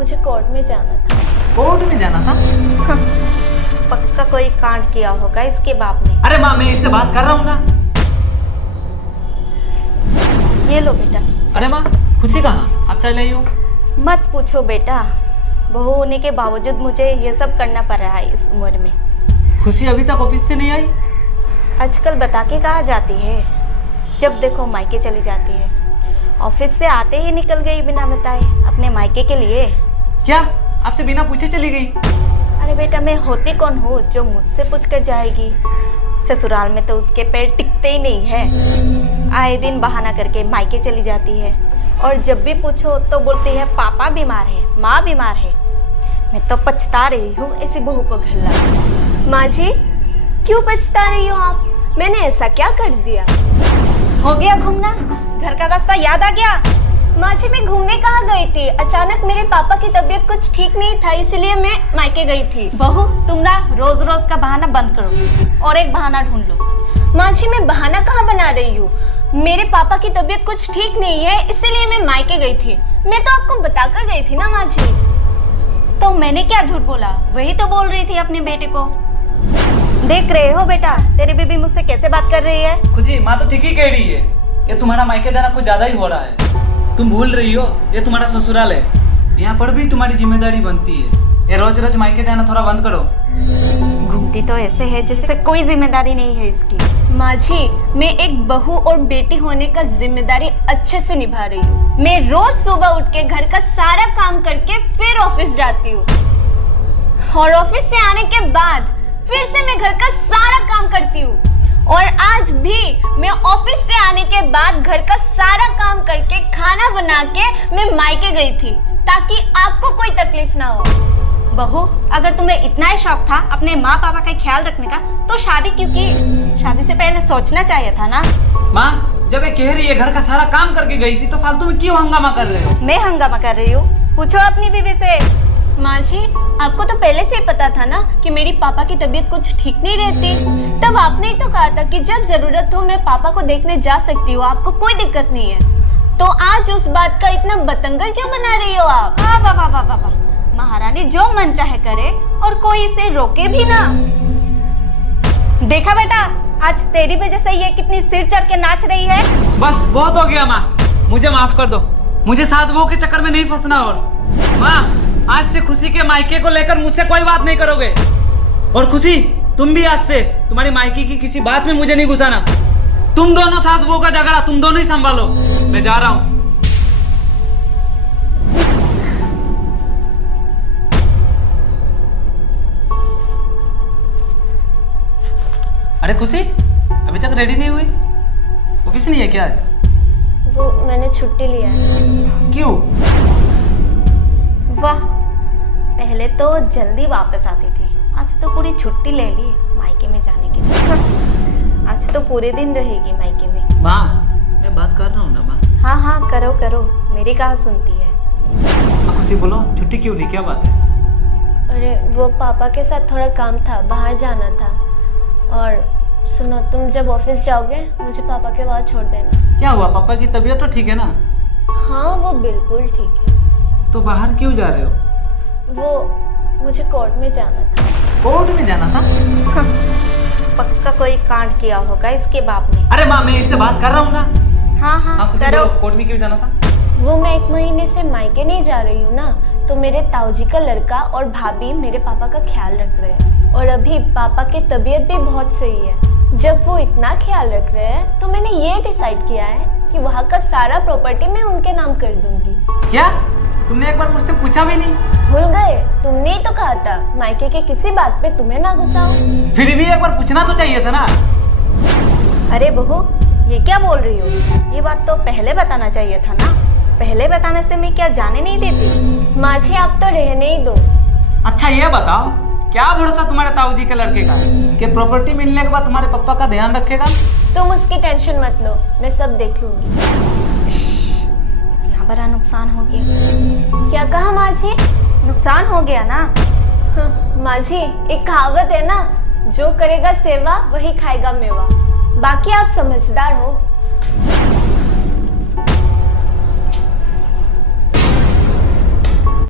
मुझे कोर्ट में जाना था। कोर्ट में जाना था? पक्का कोई कांड किया होगा इसके बाप ने। अरे माँ, मैं इससे बात कर रहा हूँ ना। ये लो बेटा। अरे माँ, खुशी कहाँ? आप चले आई हो। मत पूछो बेटा, बहू होने के बावजूद मुझे ये सब करना पड़ रहा है इस उम्र में। खुशी अभी तक ऑफिस से नहीं आई? आजकल बता के कहाँ जाती है, जब देखो मायके चली जाती है। ऑफिस से आते ही निकल गई बिना बताए अपने मायके के लिए। क्या आपसे बिना पूछे चली गई? अरे बेटा, मैं होती कौन हूँ जो मुझसे पूछ कर जाएगी। ससुराल में तो उसके पैर टिकते ही नहीं है। आए दिन बहाना करके मायके चली जाती है और जब भी पूछो तो बोलती है पापा बीमार है, माँ बीमार है। मैं तो पछता रही हूँ ऐसी बहू को घर ला। माँ जी, क्यों पछता रही हो आप? मैंने ऐसा क्या कर दिया? हो गया घूमना, घर का रास्ता याद आ गया? माँ जी, मैं घूमने कहाँ गई थी? अचानक मेरे पापा की तबीयत कुछ ठीक नहीं था, इसलिए मैं मायके गई थी। बहू, तुम ना रोज रोज का बहाना बंद करो और एक बहाना ढूंढ लो। माँ जी, मैं बहाना कहाँ बना रही हूँ? मेरे पापा की तबीयत कुछ ठीक नहीं है, इसलिए मैं मायके गई थी। मैं तो आपको बताकर गई थी ना माँ जी। तो मैंने क्या झूठ बोला? वही तो बोल रही थी अपने बेटे को। देख रहे हो बेटा, तेरी बीबी मुझसे कैसे बात कर रही है। खुशी, माँ तो ठीक ही कह रही है। ये तुम्हारा मायके जाना कुछ ज्यादा ही हो रहा है। तुम भूल रही हो, ये तुम्हारा ससुराल है। यहाँ पर भी तुम्हारी जिम्मेदारी बनती है। ये रोज रोज मायके जाना थोड़ा बंद करो। घूमती तो ऐसे है जैसे कोई जिम्मेदारी नहीं है इसकी। माँ जी, मैं एक बहू और बेटी होने का जिम्मेदारी अच्छे से निभा रही हूँ। मैं रोज सुबह उठ के घर का सारा काम करके फिर ऑफिस जाती हूँ और ऑफिस से आने के बाद फिर से मैं घर का सारा काम करती हूँ। और आज भी मैं ऑफिस से आने के बाद घर का सारा काम करके खाना बना के मैं मायके गई थी ताकि आपको कोई तकलीफ ना हो। बहू, अगर तुम्हें इतना ही शौक था अपने माँ पापा का ख्याल रखने का तो शादी क्यों की? शादी से पहले सोचना चाहिए था ना। माँ, जब ये कह रही है घर का सारा काम करके गई थी तो फालतू में क्यों हंगामा कर रहे हो? मैं हंगामा कर रही हूँ? पूछो अपनी बीवी से। माँ जी, आपको तो पहले से ही पता था ना कि मेरी पापा की तबीयत कुछ ठीक नहीं रहती। तब आपने ही तो कहा था कि जब जरूरत हो मैं पापा को देखने जा सकती हूँ, आपको कोई दिक्कत नहीं है। तो आज उस बात का इतना बतंगड़ क्यों बना रही हो आप? वाह, महारानी जो मन चाहे करे और कोई इसे रोके भी ना। देखा बेटा, आज तेरी वजह से ये कितनी सिर चढ़ के नाच रही है। बस बहुत हो गया माँ, मुझे माफ कर दो। मुझे सास बहू के चक्कर में नहीं फंसना। और माँ, आज से खुशी के मायके को लेकर मुझसे कोई बात नहीं करोगे। और खुशी, तुम भी आज से तुम्हारी मायके की किसी बात में मुझे नहीं घुसाना। तुम दोनों सास बहू का झगड़ा तुम दोनों ही संभालो। मैं जा रहा हूँ। अरे खुशी, अभी तक रेडी नहीं हुई? ऑफिस नहीं है क्या आज? वो मैंने छुट्टी लिया है। क्यों? वाह, पहले तो जल्दी वापस आती थी, आज तो पूरी छुट्टी ले ली मायके में जाने के लिए। आज तो पूरे दिन रहेगी मायके में। माँ, मैं बात कर रहा हूँ ना माँ। हाँ, करो, मेरी कहाँ सुनती है। खुशी, बोलो छुट्टी क्यों ली, क्या बात है? अरे वो पापा के साथ थोड़ा काम था, बाहर जाना था। और सुनो, तुम जब ऑफिस जाओगे मुझे पापा के वहाँ छोड़ देना। क्या हुआ, पापा की तबीयत तो ठीक है ना? हाँ, वो बिल्कुल ठीक है। तो बाहर क्यों जा रहे हो? वो मुझे कोर्ट में जाना था। कोर्ट में जाना था? पक्का कोई कांड किया होगा इसके बाप ने। अरे माँ, मैं इससे बात कर रहा हूँ ना। हाँ, खुशी, करो। कोर्ट में क्यों जाना था? वो मैं 1 महीने से मायके नहीं जा रही हूँ ना, तो मेरे ताऊजी का लड़का और भाभी मेरे पापा का ख्याल रख रहे हैं। और अभी पापा की तबीयत भी बहुत सही है। जब वो इतना ख्याल रख रहे हैं तो मैंने ये डिसाइड किया है कि वहाँ का सारा प्रॉपर्टी मैं उनके नाम कर दूंगी। क्या? तुमने एक बार मुझसे पूछा भी नहीं? भूल गए? तुमने ही तो कहा था मायके के किसी बात पे तुम्हें ना घुसाओ। फिर भी एक बार पूछना तो चाहिए था ना। अरे बहू, ये क्या बोल रही हो? ये बात तो पहले बताना चाहिए था ना। पहले बताने से मैं क्या जाने नहीं देती। माँ जी, आप तो रहने ही दो। अच्छा ये बताओ, क्या भरोसा तुम्हारे ताऊजी के लड़के का कि प्रॉपर्टी मिलने के बाद तुम्हारे पापा का ध्यान रखेगा? तुम उसकी टेंशन मत लो, मैं सब देख लूंगी। इतना बड़ा नुकसान हो गया। क्या कहा माँ जी? नुकसान हो गया ना। हाँ, माँ जी, एक कहावत है ना, जो करेगा सेवा वही खाएगा मेवा। बाकी आप समझदार हो।